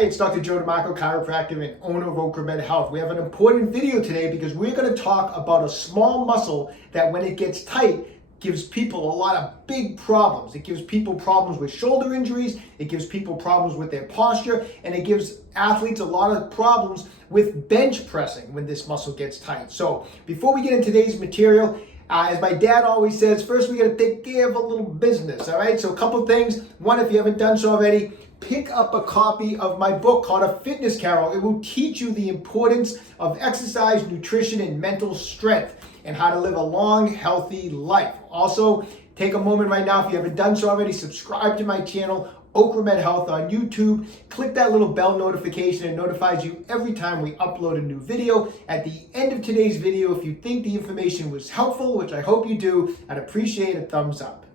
Hi, it's Dr. Joe DeMarco, chiropractor and owner of OcraMed Health. We have an important video today because we're going to talk about a small muscle that when it gets tight gives people a lot of big problems. It gives people problems with shoulder injuries, it gives people problems with their posture, and it gives athletes a lot of problems with bench pressing when this muscle gets tight. So before we get into today's material, as my dad always says, first we got to take care of a little business, all right? So a couple things. One, if you haven't done so already, pick up a copy of my book called A Fitness Carol. It will teach you the importance of exercise, nutrition, and mental strength, and how to live a long, healthy life. Also, take a moment right now, if you haven't done so already, subscribe to my channel, OcraMed Health on YouTube. Click that little bell notification. It notifies you every time we upload a new video. At the end of today's video, if you think the information was helpful, which I hope you do, I'd appreciate a thumbs up.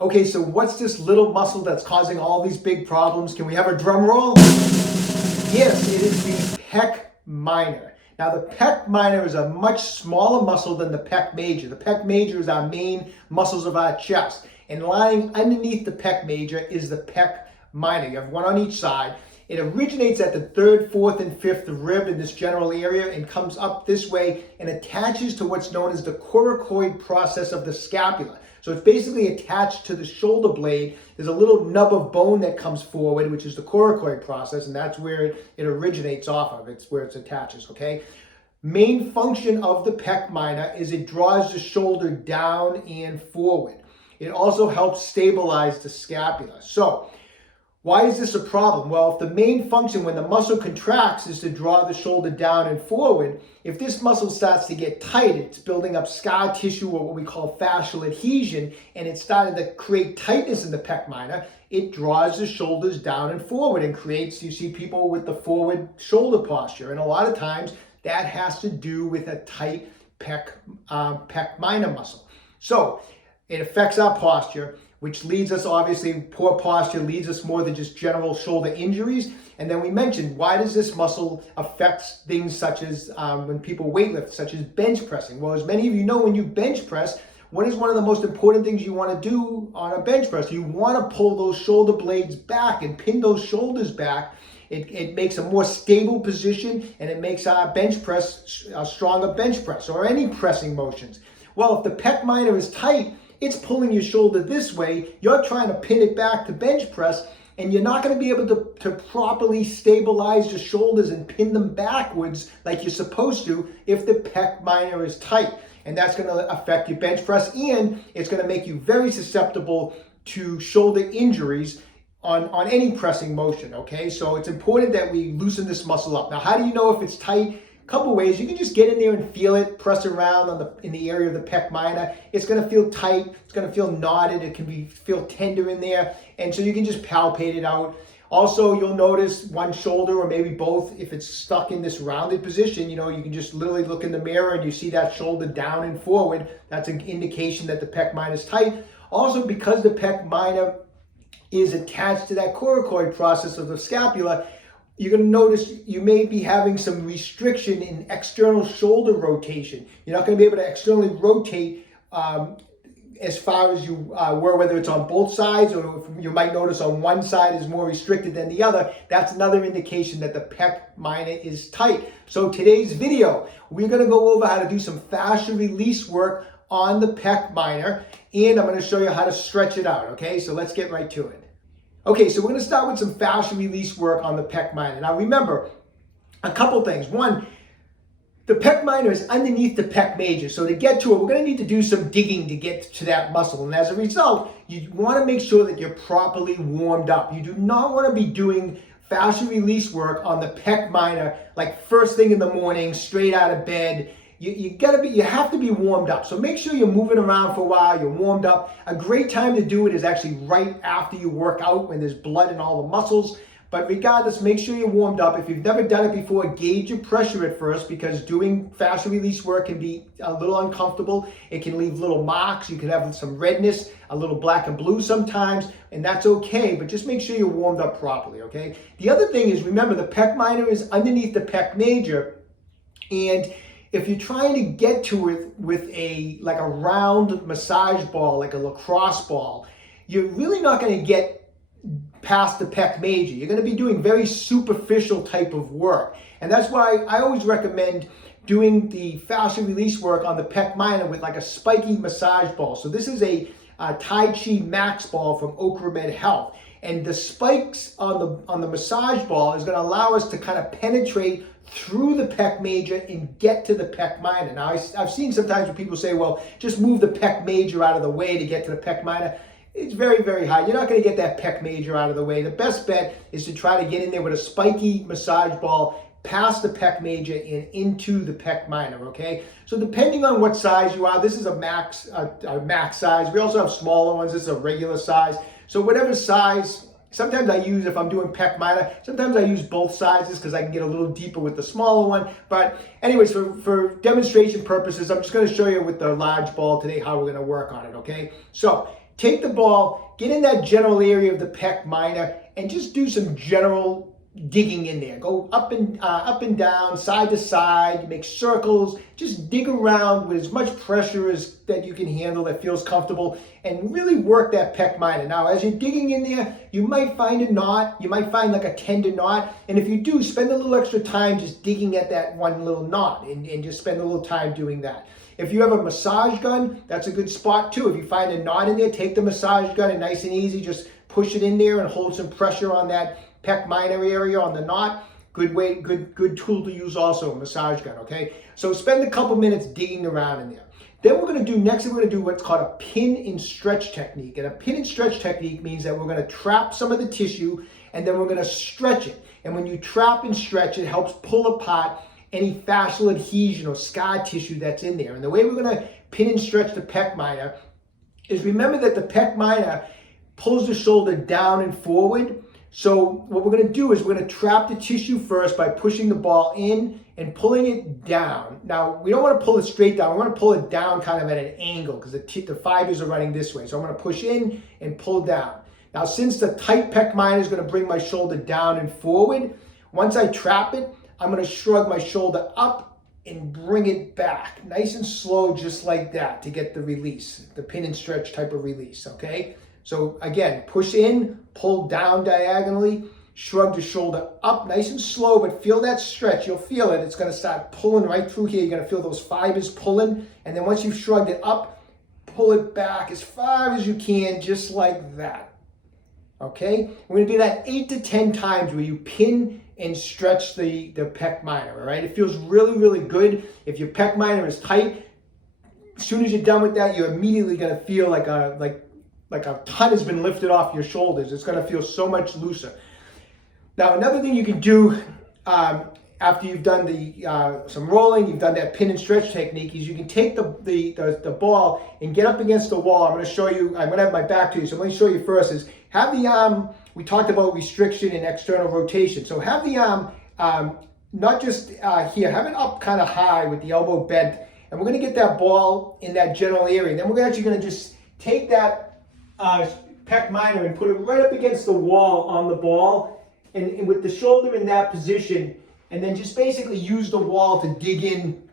Okay, so what's this little muscle that's causing all these big problems? Can we have a drum roll? Yes, it is the pec minor. Now, the pec minor is a much smaller muscle than the pec major. The pec major is our main muscles of our chest. And lying underneath the pec major is the pec minor. You have one on each side. It originates at the third, fourth, and fifth rib in this general area and comes up this way and attaches to what's known as the coracoid process of the scapula. So it's basically attached to the shoulder blade. There's a little nub of bone that comes forward, which is the coracoid process, and that's where it originates off of. It's where it attaches, okay? Main function of the pec minor is it draws the shoulder down and forward. It also helps stabilize the scapula. So, why is this a problem? Well, if the main function when the muscle contracts is to draw the shoulder down and forward, if this muscle starts to get tight, it's building up scar tissue or what we call fascial adhesion, and it's starting to create tightness in the pec minor, it draws the shoulders down and forward and creates, you see people with the forward shoulder posture. And a lot of times that has to do with a tight pec minor muscle. So it affects our posture, which leads us, obviously, poor posture leads us more than just general shoulder injuries. And then we mentioned, why does this muscle affect things such as when people weightlift, such as bench pressing? Well, as many of you know, when you bench press, what is one of the most important things you want to do on a bench press? You want to pull those shoulder blades back and pin those shoulders back. It makes a more stable position, and it makes our bench press a stronger bench press or any pressing motions. Well, if the pec minor is tight, it's pulling your shoulder this way. You're trying to pin it back to bench press, and you're not going to be able to properly stabilize your shoulders and pin them backwards like you're supposed to if the pec minor is tight. And that's going to affect your bench press, and it's going to make you very susceptible to shoulder injuries on any pressing motion, okay? So it's important that we loosen this muscle up. Now, how do you know if it's tight? Couple ways. You can just get in there and feel it, press around in the area of the pec minor. It's going to feel tight, it's going to feel knotted, it can feel tender in there, and so you can just palpate it out. Also, you'll notice one shoulder or maybe both, if it's stuck in this rounded position, you can just literally look in the mirror and you see that shoulder down and forward. That's an indication that the pec minor is tight. Also, because the pec minor is attached to that coracoid process of the scapula, you're going to notice you may be having some restriction in external shoulder rotation. You're not going to be able to externally rotate as far as you were, whether it's on both sides, or if you might notice on one side is more restricted than the other. That's another indication that the pec minor is tight. So today's video, we're going to go over how to do some fascia release work on the pec minor, and I'm going to show you how to stretch it out, okay? So let's get right to it. Okay, so we're going to start with some fascia release work on the pec minor. Now remember, a couple things. One, the pec minor is underneath the pec major. So to get to it, we're going to need to do some digging to get to that muscle. And as a result, you want to make sure that you're properly warmed up. You do not want to be doing fascia release work on the pec minor like first thing in the morning, straight out of bed. You have to be warmed up. So make sure you're moving around for a while, you're warmed up. A great time to do it is actually right after you work out when there's blood in all the muscles. But regardless, make sure you're warmed up. If you've never done it before, gauge your pressure at first, because doing fascia release work can be a little uncomfortable. It can leave little marks. You can have some redness, a little black and blue sometimes, and that's okay, but just make sure you're warmed up properly, okay? The other thing is, remember, the pec minor is underneath the pec major, and if you're trying to get to it with a round massage ball, like a lacrosse ball, you're really not going to get past the pec major. You're going to be doing very superficial type of work. And that's why I always recommend doing the fascia release work on the pec minor with like a spiky massage ball. So this is a Tai Chi Max ball from OcraMed Health. And the spikes on the massage ball is going to allow us to kind of penetrate through the pec major and get to the pec minor. Now, I've seen sometimes when people say, well, just move the pec major out of the way to get to the pec minor. It's very, very high. You're not going to get that pec major out of the way. The best bet is to try to get in there with a spiky massage ball past the pec major and into the pec minor, okay? So depending on what size you are, this is a max size. We also have smaller ones. This is a regular size. So whatever size, sometimes I use, if I'm doing pec minor, sometimes I use both sizes because I can get a little deeper with the smaller one. But anyways, for demonstration purposes, I'm just going to show you with the large ball today how we're going to work on it, okay? So take the ball, get in that general area of the pec minor, and just do some general digging in there. Go up and down, side to side, make circles, just dig around with as much pressure as that you can handle that feels comfortable, and really work that pec minor. Now, as you're digging in there, you might find a knot, you might find like a tender knot, and if you do, spend a little extra time just digging at that one little knot and just spend a little time doing that. If you have a massage gun, that's a good spot too. If you find a knot in there, take the massage gun and nice and easy, just push it in there and hold some pressure on that pec minor area on the knot. Good way, good tool to use also, a massage gun, okay? So spend a couple minutes digging around in there. Then we're going to do what's called a pin and stretch technique. And a pin and stretch technique means that we're going to trap some of the tissue and then we're going to stretch it. And when you trap and stretch, it helps pull apart any fascial adhesion or scar tissue that's in there. And the way we're going to pin and stretch the pec minor is, remember that the pec minor pulls the shoulder down and forward. So what we're going to do is we're going to trap the tissue first by pushing the ball in and pulling it down. Now, we don't want to pull it straight down. We want to pull it down kind of at an angle because the fibers are running this way. So I'm going to push in and pull down. Now, since the tight pec minor is going to bring my shoulder down and forward, once I trap it, I'm going to shrug my shoulder up and bring it back. Nice and slow, just like that, to get the release, the pin and stretch type of release, okay? So again, push in, pull down diagonally, shrug the shoulder up nice and slow, but feel that stretch. You'll feel it. It's going to start pulling right through here. You're going to feel those fibers pulling. And then once you've shrugged it up, pull it back as far as you can, just like that. Okay? We're going to do that 8 to 10 times where you pin and stretch the pec minor, all right? It feels really, really good. If your pec minor is tight, as soon as you're done with that, you're immediately going to feel like a ton has been lifted off your shoulders. It's going to feel so much looser. Now, another thing you can do after you've done some rolling, you've done that pin and stretch technique, is you can take the ball and get up against the wall. I'm going to show you, I'm going to have my back to you, so let me show you first is have the arm, we talked about restriction and external rotation. So have the arm not just here, have it up kind of high with the elbow bent. And we're going to get that ball in that general area. And then we're actually going to just take that pec minor and put it right up against the wall on the ball, and with the shoulder in that position, and then just basically use the wall to dig in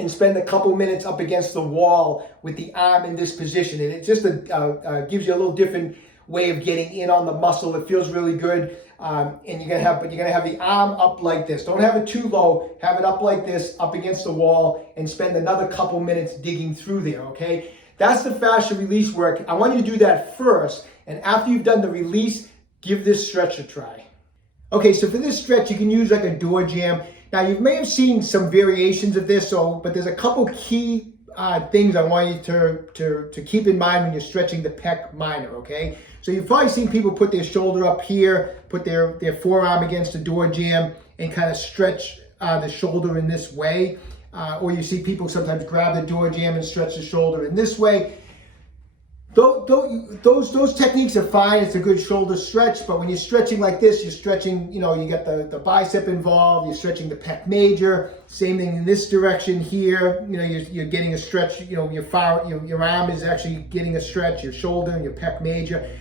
and spend a couple minutes up against the wall with the arm in this position. And it just gives you a little different way of getting in on the muscle. It feels really good. And you're gonna have the arm up like this. Don't have it too low. Have it up like this, up against the wall, and spend another couple minutes digging through there. Okay, that's the fascia release work. I want you to do that first, and after you've done the release, give this stretch a try. Okay, so for this stretch, you can use like a door jamb. Now, you may have seen some variations of this, but there's a couple key things I want you to keep in mind when you're stretching the pec minor, okay? So you've probably seen people put their shoulder up here, put their forearm against the door jamb, and kind of stretch the shoulder in this way. Or you see people sometimes grab the door jamb and stretch the shoulder in this way. Those techniques are fine. It's a good shoulder stretch, but when you're stretching like this, you're stretching, you get the bicep involved, you're stretching the pec major. Same thing in this direction here. You're getting a stretch, your arm is actually getting a stretch, your shoulder and your pec major.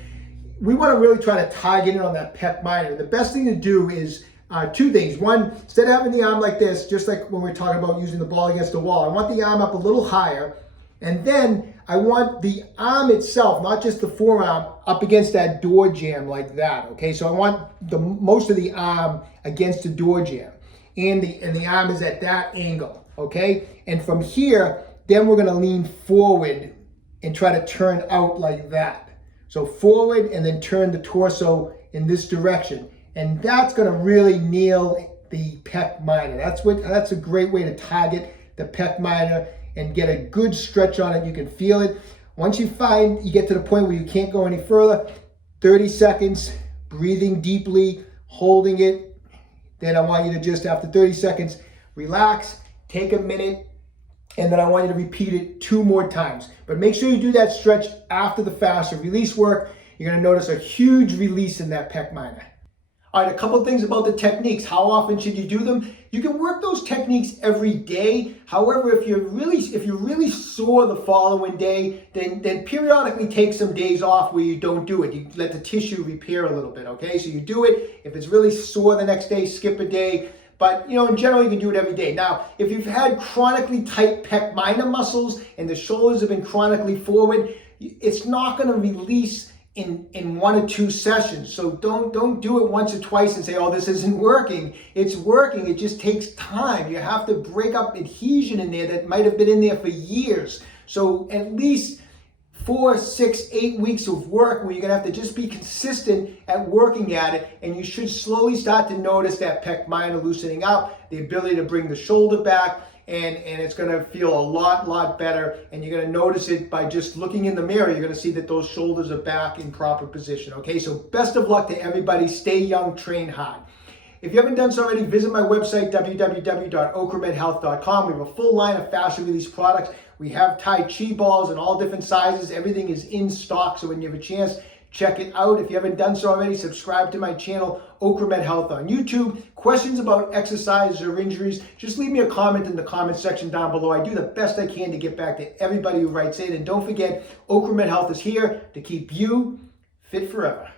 We want to really try to target it on that pec minor. The best thing to do is two things. One, instead of having the arm like this, just like when we're talking about using the ball against the wall, I want the arm up a little higher, and then I want the arm itself, not just the forearm, up against that door jamb like that, okay? So I want most of the arm against the door jamb, and the arm is at that angle, okay? And from here, then we're gonna lean forward and try to turn out like that. So forward and then turn the torso in this direction. And that's gonna really nail the pec minor. That's a great way to target the pec minor and get a good stretch on it. You can feel it. Once you find you get to the point where you can't go any further, 30 seconds, breathing deeply, holding it. Then I want you to just, after 30 seconds, relax, take a minute, and then I want you to repeat it 2 more times. But make sure you do that stretch after the fascia release work. You're gonna notice a huge release in that pec minor. All right, a couple of things about the techniques. How often should you do them? You can work those techniques every day. However, if you're really sore the following day, then periodically take some days off where you don't do it. You let the tissue repair a little bit, okay? So you do it. If it's really sore the next day, skip a day. But in general, you can do it every day. Now, if you've had chronically tight pec minor muscles and the shoulders have been chronically forward, it's not going to release in 1 or 2 sessions. So don't do it once or twice and say, oh, this isn't working. It's working. It just takes time. You have to break up adhesion in there that might have been in there for years. So at least 4, 6, 8 weeks of work where you're gonna have to just be consistent at working at it, and you should slowly start to notice that pec minor loosening up, the ability to bring the shoulder back, and it's gonna feel a lot better, and you're gonna notice it by just looking in the mirror. You're gonna see that those shoulders are back in proper position, okay? So best of luck to everybody. Stay young, train hard. If you haven't done so already, visit my website, www.OcraMedHealth.com. We have a full line of fascia release products. We have Tai Chi balls in all different sizes. Everything is in stock, so when you have a chance, check it out. If you haven't done so already, subscribe to my channel, OcraMed Health on YouTube. Questions about exercise or injuries, just leave me a comment in the comment section down below. I do the best I can to get back to everybody who writes in. And don't forget, OcraMed Health is here to keep you fit forever.